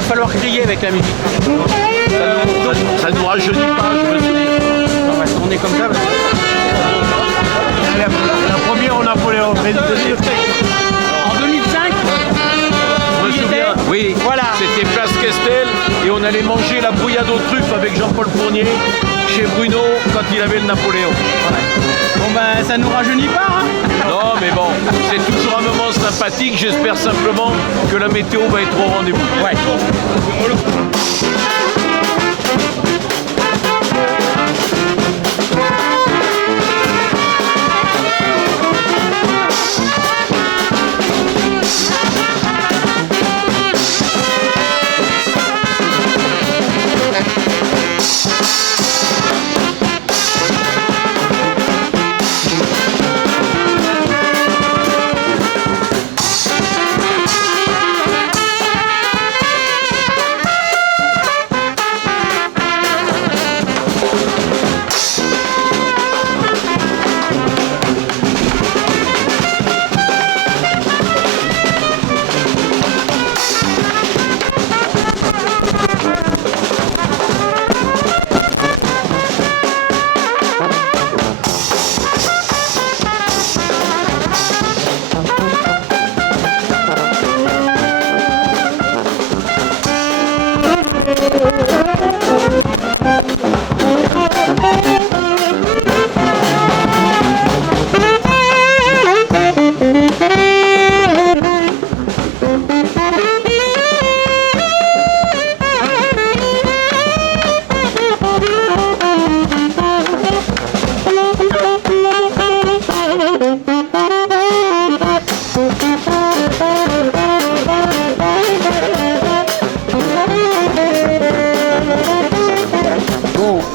va falloir crier avec la musique. Ça nous rajeunit pas, je veux dire. On va tourner comme ça. La première au Napoléon. En 2005, Je me souviens, oui, voilà. c'était Place Questel et on allait manger la brouillade aux truffes avec Jean-Paul Fournier chez Bruno quand il avait le Napoléon. Bon ben ça nous rajeunit pas, hein. Non mais bon, c'est toujours un moment sympathique, j'espère simplement que la météo va être au rendez-vous. Ouais.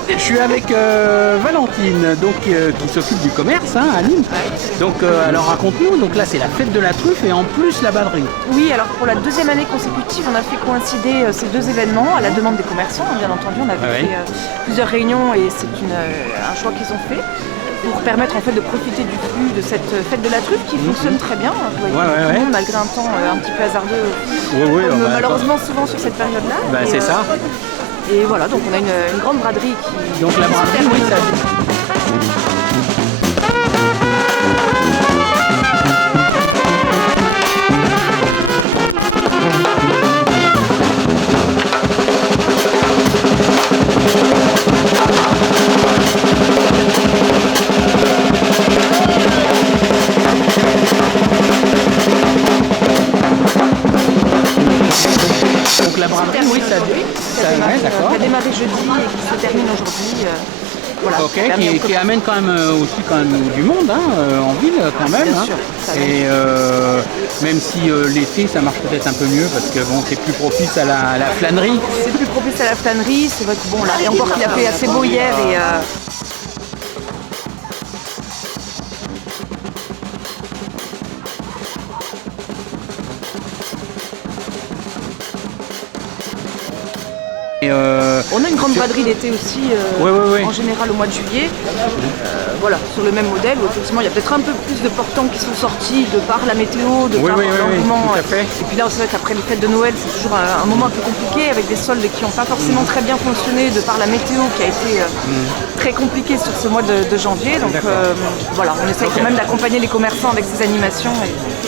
Je suis avec Valentine, donc, qui s'occupe du commerce hein, à Nîmes. Donc, alors raconte-nous, donc là c'est la fête de la truffe et en plus la braderie. Oui, alors pour la deuxième année consécutive, on a fait coïncider ces deux événements à la demande des commerçants. Bien entendu, on avait fait plusieurs réunions et c'est un choix qu'ils ont fait pour permettre en fait de profiter du flux de cette fête de la truffe qui fonctionne très bien. Vous voyez, tout le monde, malgré un temps un petit peu hasardeux, comme malheureusement souvent sur cette période-là. Bah, c'est ça. Et voilà, donc on a une grande braderie qui... Donc la braderie, oui, ça... Donc la braderie, oui, ça a démarré jeudi et qui se termine aujourd'hui. Voilà, ok, qui amène quand même du monde hein, en ville quand même. Bien hein. sûr, Et même si l'été ça marche peut-être un peu mieux parce que bon c'est plus propice à la flânerie. C'est plus propice à la flânerie, c'est vrai que bon là, et encore qu'il a fait assez beau hier et on a une grande braderie d'été aussi, en général au mois de juillet. Voilà, sur le même modèle où effectivement il y a peut-être un peu plus de portants qui sont sortis de par la météo, de par l'engouement. Et puis là, c'est vrai qu'après les fêtes de Noël, c'est toujours un moment un peu compliqué avec des soldes qui n'ont pas forcément très bien fonctionné de par la météo qui a été très compliquée sur ce mois de janvier. Donc voilà, on essaye quand même d'accompagner les commerçants avec ces animations.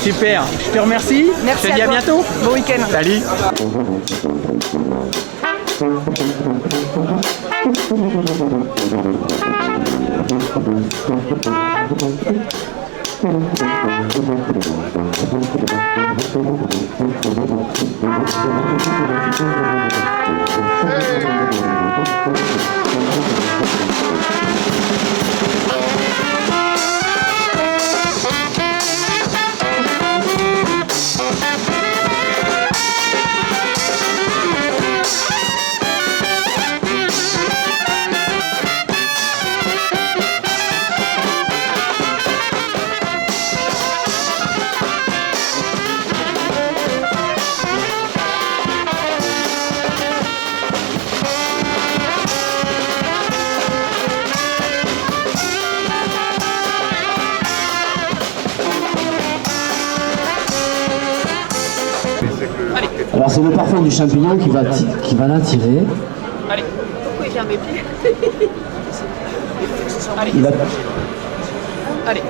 Super, je te remercie. Merci je te dis à bientôt. Bon week-end. Salut. Alors c'est le parfum du champignon qui va l'attirer. Allez. Pourquoi il vient à mes pieds? Allez. Allez. Allez.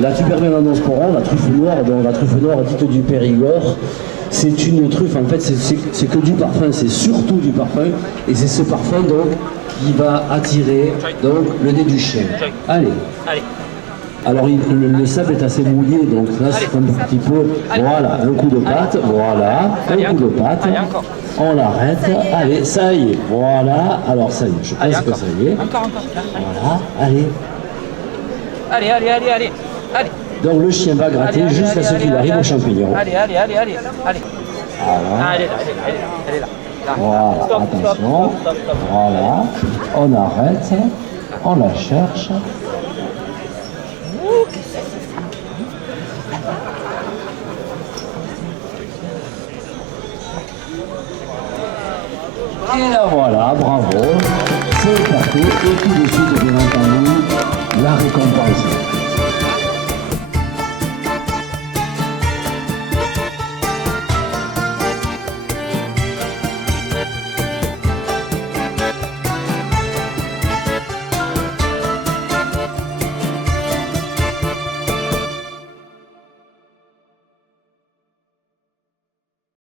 La Tubermelanosporum, la truffe noire, donc la truffe noire dite du Périgord, c'est une truffe, en fait, c'est que du parfum, c'est surtout du parfum, et c'est ce parfum donc qui va attirer donc le nez du chien. Allez. Allez. Alors le sable est assez mouillé, donc là c'est un petit peu, voilà, un coup de patte, voilà, un coup de patte, on l'arrête, allez, ça y est, voilà, alors ça y est, je pense que ça y est, Encore. voilà, allez. Allez. Donc le chien va gratter jusqu'à ce qu'il arrive au champignon. Allez. Voilà. Allez là. Voilà, Stop. attention, voilà, on arrête, on la cherche. Et là voilà, bravo, c'est parti, et tout de suite bien entendu, la récompense.